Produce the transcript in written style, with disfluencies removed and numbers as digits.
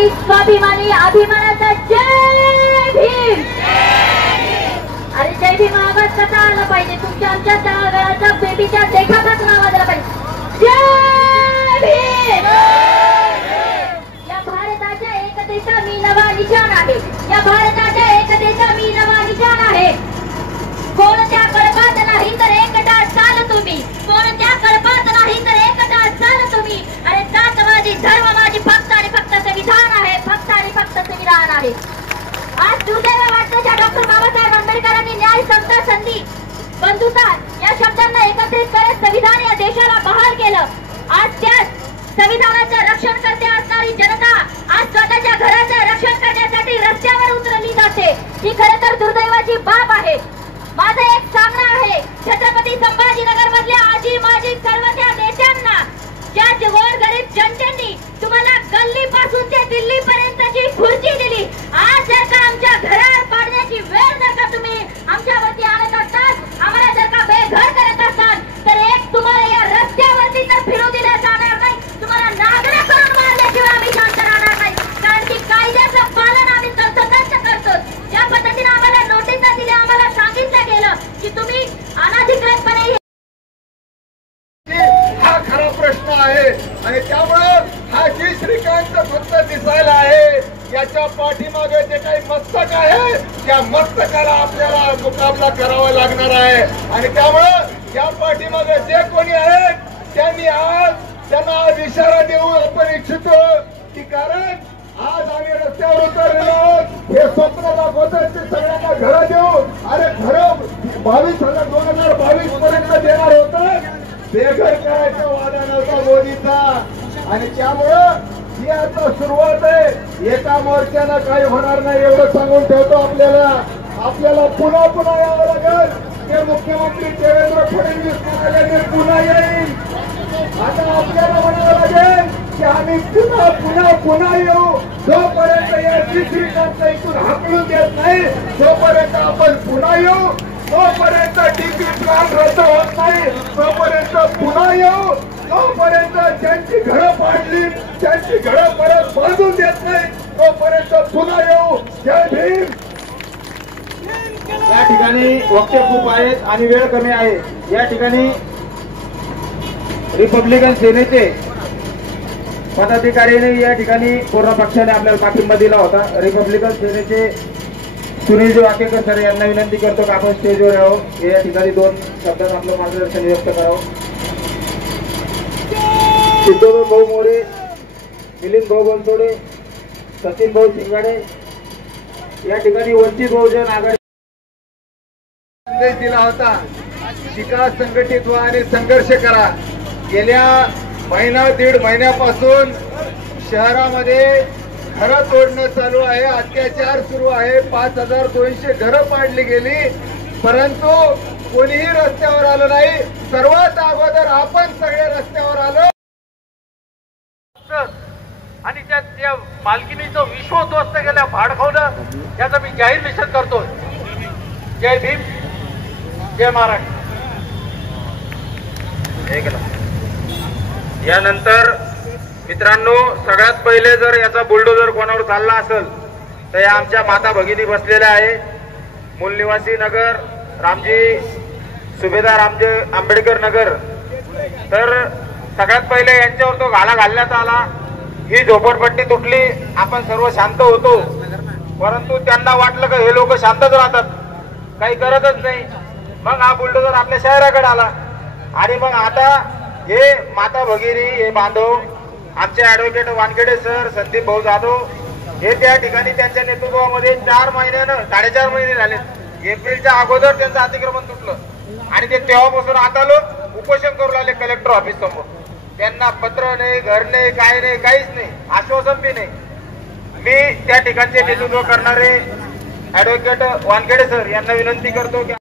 आणि स्वाभिमानी अभिमानाचा जय भीम। अरे जय भीम आवाज कसा आला पाहिजे? तुमच्या आमच्या तळागाळाचा बेबीच्या देखापासून आवाज आला पाहिजे। जय भीम। या भारताच्या एकतेचा मी नवा निशाण आहे। या भारताच्या एकतेचा मी नवा निशाण आहे। कोणत्या कळपात नाही तर एकटा चाल तुम्ही, कोणत्या कळपात नाही तर एकटा चाल तुम्ही। अरे जात माझी, धर्म माझी, फक्त आणि फक्त संविधान आहे, फक्त आणि फक्त संविधान आहे। आज दुर्दैव वाटतं ज्या डॉक्टर बाबासाहेब आंबेडकरांनी न्याय, समता, संधी, बंधुता या शब्दांना एकत्रित करत संविधान या देशाला बहाल केलं। आज त्या संविधानाचं रक्षण करते असणारी जनता आज स्वतःच्या घराचं रक्षण करण्यासाठी रस्त्यावर उतरली जाते। ही खरं तर दुर्दैवाची बाब आहे। माझं एक सांगणं आहे, छत्रपती संभाजीनगर मधल्या आजी माजी सर्व त्या नेत्यांना, ज्या गोरगरीब जनतेने तुम्हाला गल्ली पासून ते दिल्ली पर्यंतची खुर्ची दिली, आज जर का आमच्या घरावर पाडण्याची वेळ जर का तुम्ही आमच्यावरती आणत असाल, आम्हाला जर का बेघर करत असाल, तर एक तुम्हाला या रस्त्यावरती तर फिरू दिलं जाणार नाही, तुम्हाला नागडा करून मारल्याशिवाय आम्ही शांत राहणार नाही। कारण की कायद्याचं पालन आम्ही तंतोतंत करतो। ज्या पद्धतीने आम्हाला नोटिसा दिल्या, आम्हाला सांगितलं गेलं की तुम्ही अनधिकृतपणे, हा खरा प्रश्न आहे आणि त्यामुळे हा जी श्रीकांत फक्त दिसायला आहे, याच्या पाठीमागे जे काही मस्तक आहे त्या मस्तकाला आपल्याला मुकाबला करावा लागणार आहे। आणि त्यामुळे या पाठीमागे जे कोणी आहेत त्यांना आज इशारा देऊ आपण इच्छितो की कारण आज आम्ही रस्त्यावर उतरलेलो, हे स्वप्न दाखवतात ते सगळ्यांना घरं देऊ। अरे घरं 2022 पर्यंत देणार होतं, बेघर करायचा वादा नव्हता मोदीचा। आणि त्यामुळं ही आता सुरुवात आहे, एका मोर्चानं काही होणार नाही एवढं सांगून ठेवतो। आपल्याला पुन्हा पुन्हा यावं लागेल। ते मुख्यमंत्री देवेंद्र फडणवीस म्हणाले पुन्हा येईल, आता आपल्याला म्हणावं लागेल की आम्ही पुन्हा येऊ। जोपर्यंत या श्रीकांत इथून हाकलून देत नाही, तोपर्यंत आपण पुन्हा येऊ। तोपर्यंत डीपी प्लॅन रद्द होत नाही, तोपर्यंत पुन्हा येऊ। तोपर्यंत ज्यांची घरं पाडली, ज्यांची घरं परत बांधून देत नाही, तोपर्यंत पुन्हा येऊ। जय भीम। या ठिकाणी वक्ते खूप आहेत आणि वेळ कमी आहे। या ठिकाणी रिपब्लिकन सेनेचे पदाधिकाऱ्यांनी या ठिकाणी पूर्ण पक्षाने आपल्याला पाठिंबा दिला होता। रिपब्लिकन सेनेचे सुनीलजी वाकेकर सर यांना विनंती करतो की आपण स्टेजवर यावं, या ठिकाणी 2 शब्दात आपलं मार्गदर्शन व्यक्त करावं। सिद्धोबा भाऊ मोरे, मिलिंद भाऊ बनसोडे, सचिन भाऊ शिंगाडे या ठिकाणी वंचित बहुजन आघाडी संदेश दिला होता, शिका, संघटित व्हा आणि संघर्ष करा। गेल्या दीड महिन्यापासून शहरामध्ये घरं तोडणं चालू आहे, अत्याचार सुरू आहे, 5200 घरं पाडली गेली, परंतु कोणीही रस्त्यावर आलं नाही। सर्वात अगोदर आपण सगळे रस्त्यावर आलो आणि त्या मालकीनीचं विश्वोद्ध्वस्त केलं, भाडखावलं, याचं मी जाहीर निषेध करतो। जय भीम, जय महाराष्ट्र। यानंतर मित्रांनो, सगळ्यात पहिले जर याचा बुलडोजर कोणावर चालला असेल तर या आमच्या माता भगिनी बसलेल्या आहे। मूल निवासी नगर, रामजी सुभेदार आंबेडकर नगर। तर सगळ्यात पहिले यांच्यावर तो घाला घालण्यात आला, ही झोपडपट्टी तुटली, आपण सर्व शांत होतो, परंतु त्यांना वाटलं की हे लोक शांतच राहतात, काही करतच नाही। मग हा बुलडोजर आपल्या शहराकडे आला आणि मग आता हे माता भगिनी, हे बांधव, आमचे ऍडव्होकेट वानखेडे सर, संदीप भाऊ जाधव हे त्या ठिकाणी त्यांच्या नेतृत्वामध्ये 4 महिन्यानं 4.5 महिने झाले, एप्रिलच्या अगोदर त्यांचं अतिक्रमण तुटलं आणि ते तेव्हापासून आता लोक उपोषण करू लागले कलेक्टर ऑफिस समोर। त्यांना पत्र नाही, घर नाही, काय नाही, काहीच नाही, आश्वासन बी नाही। मी त्या ठिकाणचे नेतृत्व करणारे ऍडव्होकेट वानखेडे सर यांना विनंती करतो की